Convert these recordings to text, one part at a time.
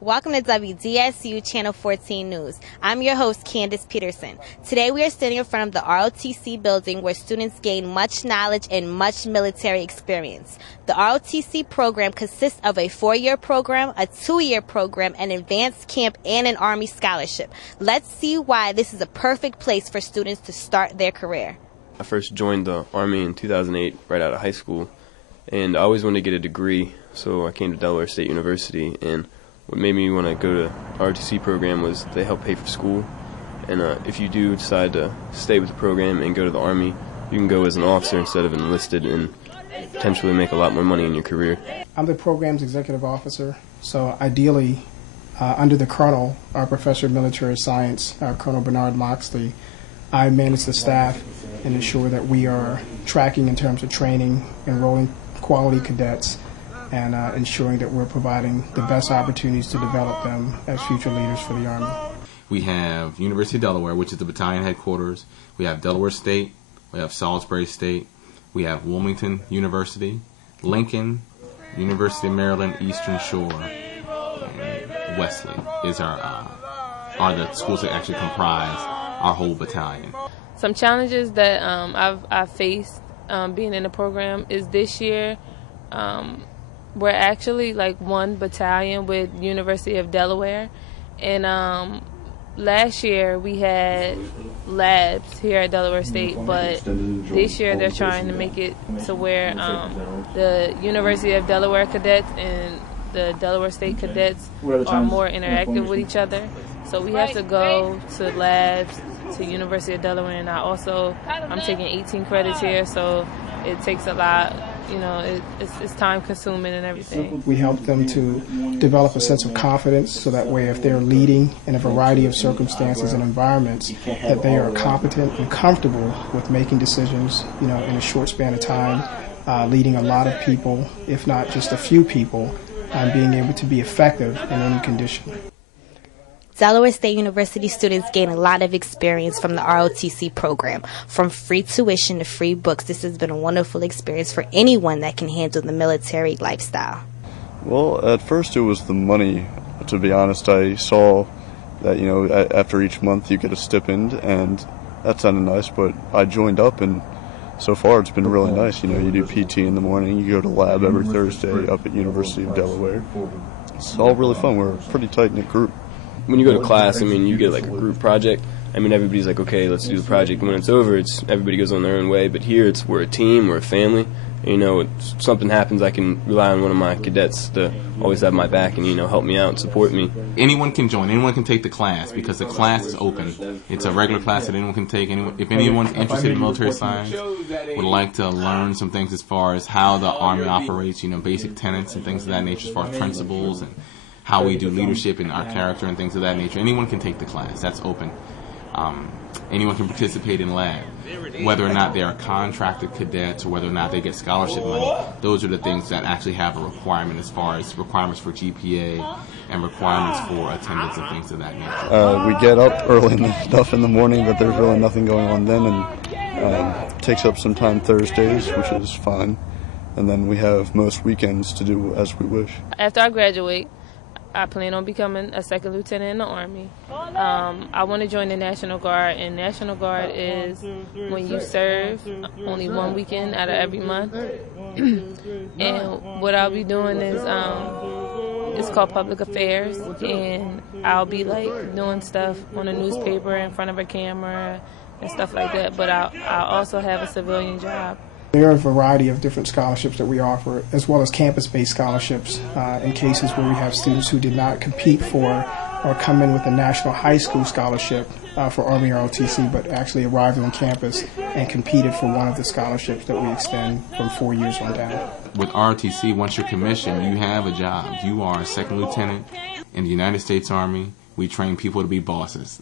Welcome to WDSU Channel 14 News. I'm your host, Kandyce Peterson. Today we are standing in front of the ROTC building where students gain much knowledge and much military experience. The ROTC program consists of a 4-year program, a 2-year program, an advanced camp, and an Army scholarship. Let's see why this is a perfect place for students to start their career. I first joined the Army in 2008, right out of high school, and I always wanted to get a degree, so I came to Delaware State University, and what made me want to go to the ROTC program was they help pay for school, and if you do decide to stay with the program and go to the Army, you can go as an officer instead of enlisted and potentially make a lot more money in your career. I'm the program's executive officer, so ideally, under the colonel, our professor of military science, Colonel Bernard Moxley, I manage the staff and ensure that we are tracking in terms of training, enrolling quality cadets, and ensuring that we're providing the best opportunities to develop them as future leaders for the Army. We have University of Delaware, which is the battalion headquarters. We have Delaware State. We have Salisbury State. We have Wilmington University, Lincoln, University of Maryland, Eastern Shore, and Wesley are the schools that actually comprise our whole battalion. Some challenges that I've faced being in the program is this year we're actually like one battalion with University of Delaware, and last year we had labs here at Delaware State, but this year they're trying to make it to where the University of Delaware cadets and the Delaware State cadets are more interactive with each other. So we have to go to labs to University of Delaware, and I'm taking 18 credits here, so it takes a lot. You know, it's time consuming and everything. We help them to develop a sense of confidence so that way if they're leading in a variety of circumstances and environments, that they are competent and comfortable with making decisions, you know, in a short span of time, leading a lot of people, if not just a few people, and being able to be effective in any condition. Delaware State University students gain a lot of experience from the ROTC program. From free tuition to free books, this has been a wonderful experience for anyone that can handle the military lifestyle. Well, at first it was the money. To be honest, I saw that, you know, after each month you get a stipend, and that sounded nice, but I joined up, and so far it's been really nice. You know, you do PT in the morning, you go to lab every Thursday up at University of Delaware. It's all really fun. We're a pretty tight-knit group. When you go to class, I mean, you get like a group project. I mean, everybody's like, okay, let's do the project. When it's over, everybody goes on their own way. But here, we're a team, we're a family. And, you know, if something happens, I can rely on one of my cadets to always have my back and, you know, help me out and support me. Anyone can join. Anyone can take the class because the class is open. It's a regular class that anyone can take. If anyone's interested in military science, would like to learn some things as far as how the Army operates, you know, basic tenets and things of that nature as far as principles and how we do leadership and our character and things of that nature. Anyone can take the class. That's open. Anyone can participate in lab. Whether or not they are contracted cadets or whether or not they get scholarship money, those are the things that actually have a requirement as far as requirements for GPA and requirements for attendance and things of that nature. We get up early enough in the morning that there's really nothing going on then, and it takes up some time Thursdays, which is fine. And then we have most weekends to do as we wish. After I graduate, I plan on becoming a second lieutenant in the Army. I want to join the National Guard, and National Guard is when you serve only one weekend out of every month. And what I'll be doing is it's called public affairs, and I'll be like doing stuff on a newspaper in front of a camera and stuff like that. But I'll also have a civilian job. There are a variety of different scholarships that we offer, as well as campus-based scholarships in cases where we have students who did not compete for or come in with a national high school scholarship for Army ROTC, but actually arrived on campus and competed for one of the scholarships that we extend from 4 years on down. With ROTC, once you're commissioned, you have a job. You are a second lieutenant in the United States Army. We train people to be bosses.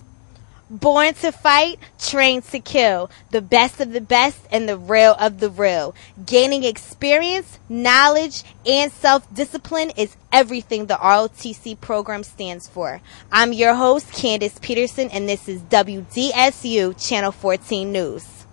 Born to fight, trained to kill. The best of the best and the real of the real. Gaining experience, knowledge, and self-discipline is everything the ROTC program stands for. I'm your host, Kandyce Peterson, and this is WDSU Channel 14 News.